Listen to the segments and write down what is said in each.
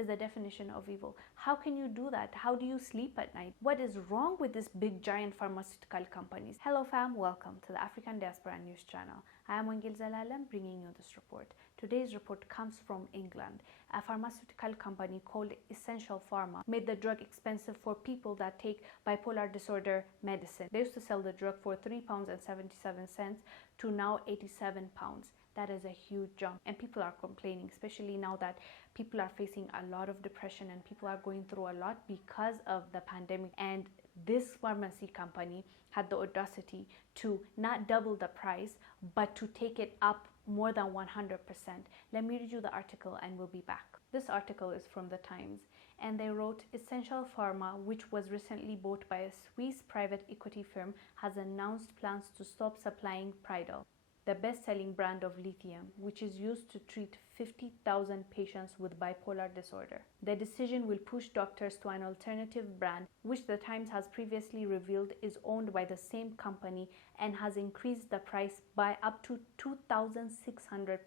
is the definition of evil. How can you do that? How do you sleep at night? What is wrong with this big giant pharmaceutical companies? Hello fam, welcome to the African Diaspora News channel. I am Wongel Zelalem bringing you this report. Today's report comes from England. A pharmaceutical company called Essential Pharma made the drug expensive for people that take bipolar disorder medicine. They used to sell the drug for £3.77 to now £87. That is a huge jump, and people are complaining, especially now that people are facing a lot of depression and people are going through a lot because of the pandemic. And this pharmacy company had the audacity to not double the price but to take it up more than 100%. Let me read you the article and we'll be back. This article is from the Times, and they wrote, Essential Pharma, which was recently bought by a Swiss private equity firm, has announced plans to stop supplying Pridal, the best-selling brand of lithium, which is used to treat 50,000 patients with bipolar disorder. The decision will push doctors to an alternative brand, which the Times has previously revealed is owned by the same company and has increased the price by up to 2,600%,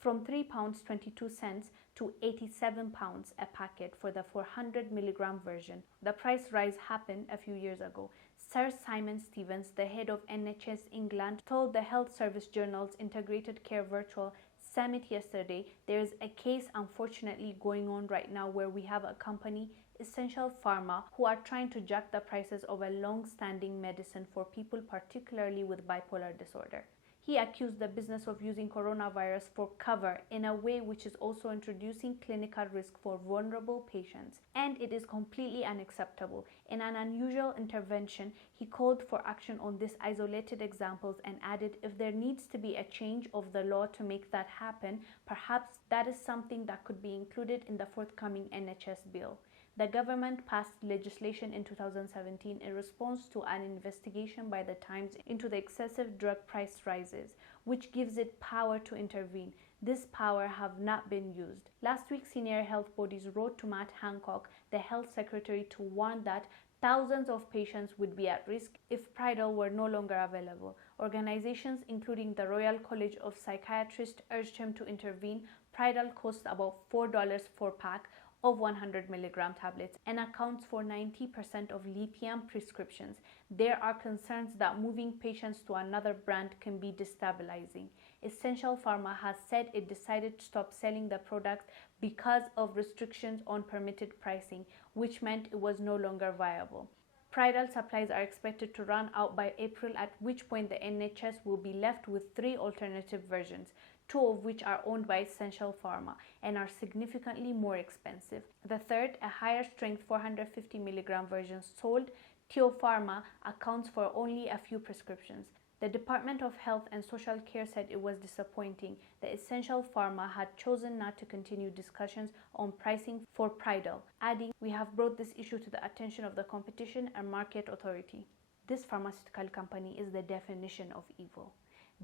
from £3.22 to £87 a packet for the 400 milligram version. The price rise happened a few years ago. Sir Simon Stevens, the head of NHS England, told the Health Service Journal's Integrated Care Virtual Summit yesterday, there is a case unfortunately going on right now where we have a company, Essential Pharma, who are trying to jack the prices of a long-standing medicine for people particularly with bipolar disorder. He accused the business of using coronavirus for cover in a way which is also introducing clinical risk for vulnerable patients, and it is completely unacceptable. In an unusual intervention, he called for action on these isolated examples and added, if there needs to be a change of the law to make that happen, perhaps that is something that could be included in the forthcoming NHS bill. The government passed legislation in 2017 in response to an investigation by the Times into the excessive drug price rises, which gives it power to intervene. This power have not been used. Last week, senior health bodies wrote to Matt Hancock, the health secretary, to warn that thousands of patients would be at risk if Pridal were no longer available. Organizations, including the Royal College of Psychiatrists, urged him to intervene. Pridal costs about $4 per pack of 100 milligram tablets and accounts for 90% of lithium prescriptions. There are concerns that moving patients to another brand can be destabilizing. Essential Pharma has said it decided to stop selling the product because of restrictions on permitted pricing, which meant it was no longer viable. Pridal supplies are expected to run out by April, at which point the NHS will be left with 3 alternative versions, 2 of which are owned by Essential Pharma and are significantly more expensive. The third, a higher strength 450 milligram version sold Pharma, accounts for only a few prescriptions. The Department of Health and Social Care said it was disappointing that Essential Pharma had chosen not to continue discussions on pricing for Pridal, adding, we have brought this issue to the attention of the Competition and Market Authority. This pharmaceutical company is the definition of evil.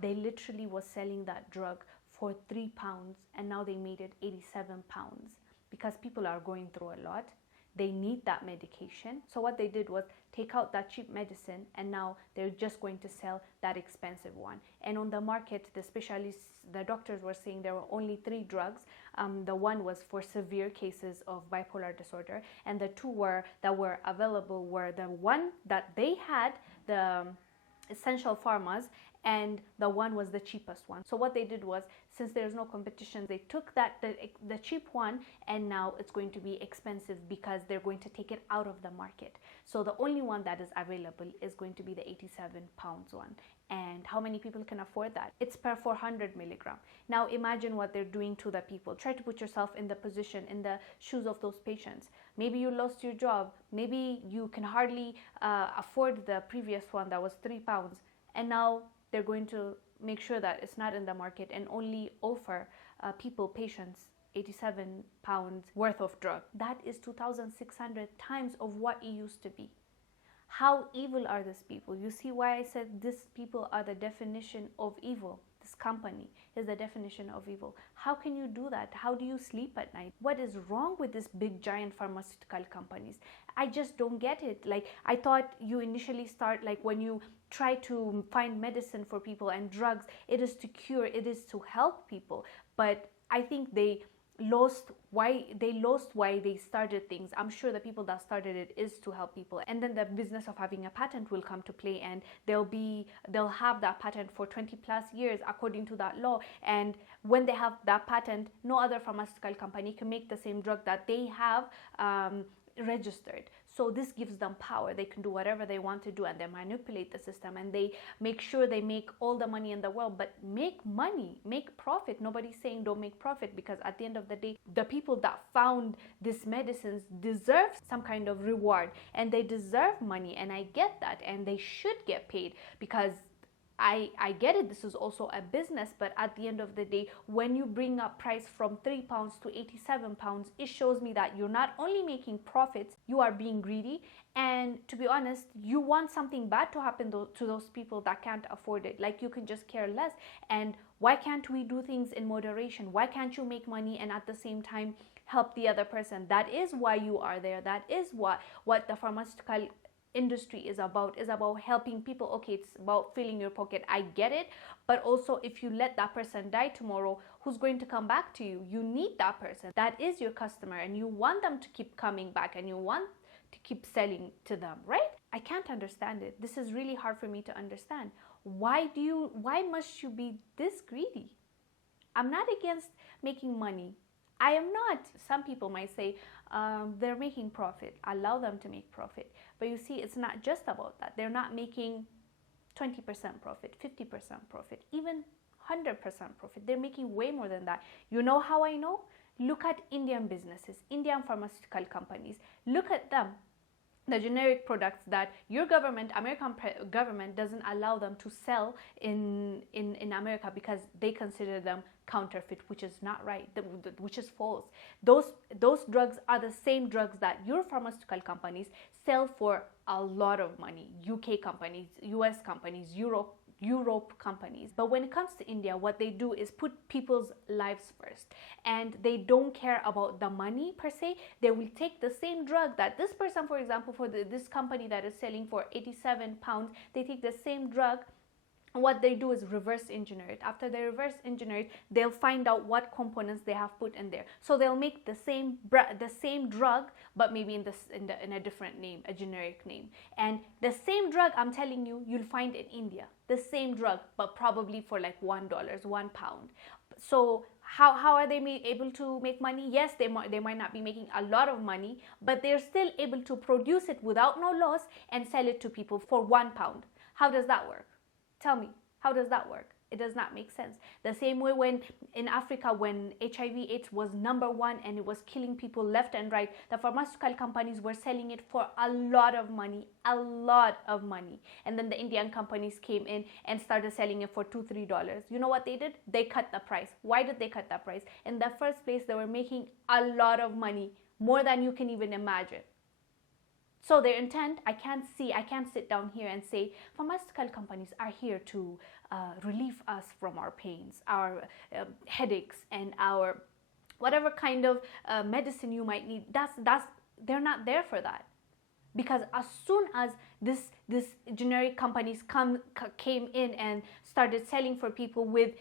They literally was selling that drug for £3 and now they made it £87 because people are going through a lot. They need that medication. So what they did was take out that cheap medicine and now they're just going to sell that expensive one. And on the market, the specialists, the doctors were saying there were only 3 drugs. The one was for severe cases of bipolar disorder, and the 2 that were available were the one that they had, the Essential Pharmas, and the one was the cheapest one. So what they did was, since there's no competition, they took the cheap one and now it's going to be expensive because they're going to take it out of the market. So the only one that is available is going to be the £87 one. And how many people can afford that? It's per 400 milligram. Now imagine what they're doing to the people. Try to put yourself in the position, in the shoes of those patients. Maybe you lost your job. Maybe you can hardly afford the previous one that was £3. And now they're going to make sure that it's not in the market and only offer patients, £87 worth of drug. That is 2,600 times of what it used to be. How evil are these people? You see why I said these people are the definition of evil. This company is the definition of evil. How can you do that? How do you sleep at night? What is wrong with these big giant pharmaceutical companies? I just don't get it. Like, I thought you initially start, like, when you try to find medicine for people and drugs, it is to cure, it is to help people. But I think they lost why they started things. I'm sure the people that started it is to help people, and then the business of having a patent will come to play, and they'll have that patent for 20 plus years according to that law. And when they have that patent, no other pharmaceutical company can make the same drug that they have registered. So this gives them power. They can do whatever they want to do, and they manipulate the system, and they make sure they make all the money in the world. But make money, make profit. Nobody's saying don't make profit, because at the end of the day, the people that found these medicines deserve some kind of reward, and they deserve money, and I get that, and they should get paid, because I get it, this is also a business. But at the end of the day, when you bring up price from £3 to £87, it shows me that you're not only making profits, you are being greedy. And to be honest, you want something bad to happen to those people that can't afford it. Like, you can just care less. And why can't we do things in moderation? Why can't you make money and at the same time help the other person? That is why you are there. That is what the pharmaceutical industry is about helping people. Okay, it's about filling your pocket, I get it, but also if you let that person die tomorrow, who's going to come back to you? You need that person. That is your customer, and you want them to keep coming back, and you want to keep selling to them, right? I can't understand it. This is really hard for me to understand. Why must you be this greedy? I'm not against making money. I am not. Some people might say they're making profit. Allow them to make profit. But you see, it's not just about that. They're not making 20% profit, 50% profit, even 100% profit. They're making way more than that. You know how I know? Look at Indian businesses, Indian pharmaceutical companies. Look at them. The generic products that your government, American government, doesn't allow them to sell in America because they consider them counterfeit, which is not right, which is false. Those drugs are the same drugs that your pharmaceutical companies sell for a lot of money. UK companies, US companies, Europe companies. But when it comes to India, what they do is put people's lives first, and they don't care about the money per se. They will take the same drug that this person, for example, for this company that is selling for £87, they take the same drug. What they do is reverse engineer it. After they reverse engineer it, they'll find out what components they have put in there. So they'll make the same drug, but maybe in a different name, a generic name. And the same drug, I'm telling you, you'll find in India. The same drug, but probably for like $1, £1. So how are they able to make money? Yes, they might not be making a lot of money, but they're still able to produce it without no loss and sell it to people for £1. How does that work? Tell me, how does that work? It does not make sense. The same way when in Africa, when HIV/AIDS was #1 and it was killing people left and right, the pharmaceutical companies were selling it for a lot of money. And then the Indian companies came in and started selling it for $2, $3. You know what they did? They cut the price. Why did they cut the price? In the first place, they were making a lot of money, more than you can even imagine. So their intent, I can't sit down here and say pharmaceutical companies are here to relieve us from our pains, our headaches, and our whatever kind of medicine you might need. They're not there for that. Because as soon as this generic companies came in and started selling for people with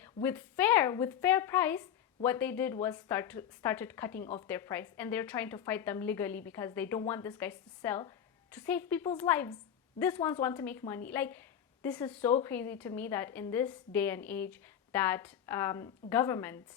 fair price, what they did was started cutting off their price, and they're trying to fight them legally because they don't want these guys to sell to save people's lives. These ones want to make money. Like, this is so crazy to me that in this day and age that governments,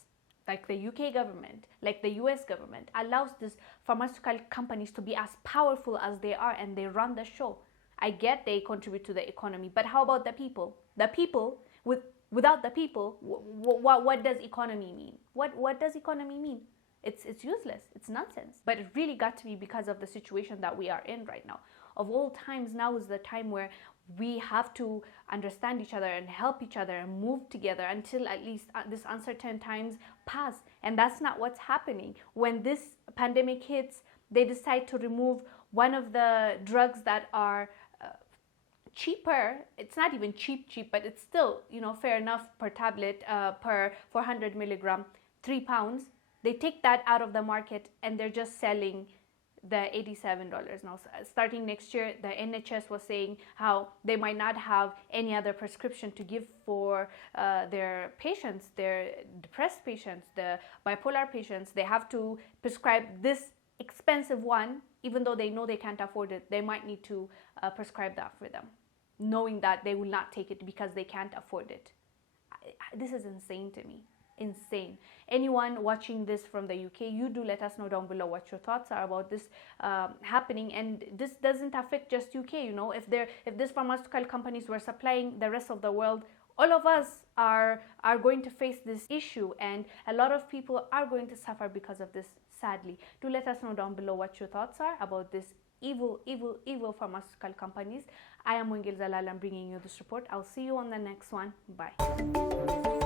like the UK government, like the US government, allows these pharmaceutical companies to be as powerful as they are, and they run the show. I get they contribute to the economy, but how about the people? The people, without the people, what does economy mean? What does economy mean? It's useless. It's nonsense. But it really got to be because of the situation that we are in right now. Of all times, now is the time where we have to understand each other and help each other and move together until at least this uncertain times pass. And that's not what's happening. When this pandemic hits, they decide to remove one of the drugs that are cheaper. It's not even cheap, but it's still, fair enough per tablet, per 400 milligram, £3. They take that out of the market, and they're just selling the $87. Now, starting next year, the NHS was saying how they might not have any other prescription to give for their patients, their depressed patients, the bipolar patients. They have to prescribe this expensive one, even though they know they can't afford it. They might need to prescribe that for them, knowing that they will not take it because they can't afford it. This is insane to me. Insane. Anyone watching this from the UK, you do let us know down below what your thoughts are about this happening. And this doesn't affect just UK, you know. If these pharmaceutical companies were supplying the rest of the world, all of us are going to face this issue, and a lot of people are going to suffer because of this, sadly. Do let us know down below what your thoughts are about this evil pharmaceutical companies. I am Wongel Zelalem bringing you this report. I'll see you on the next one. Bye.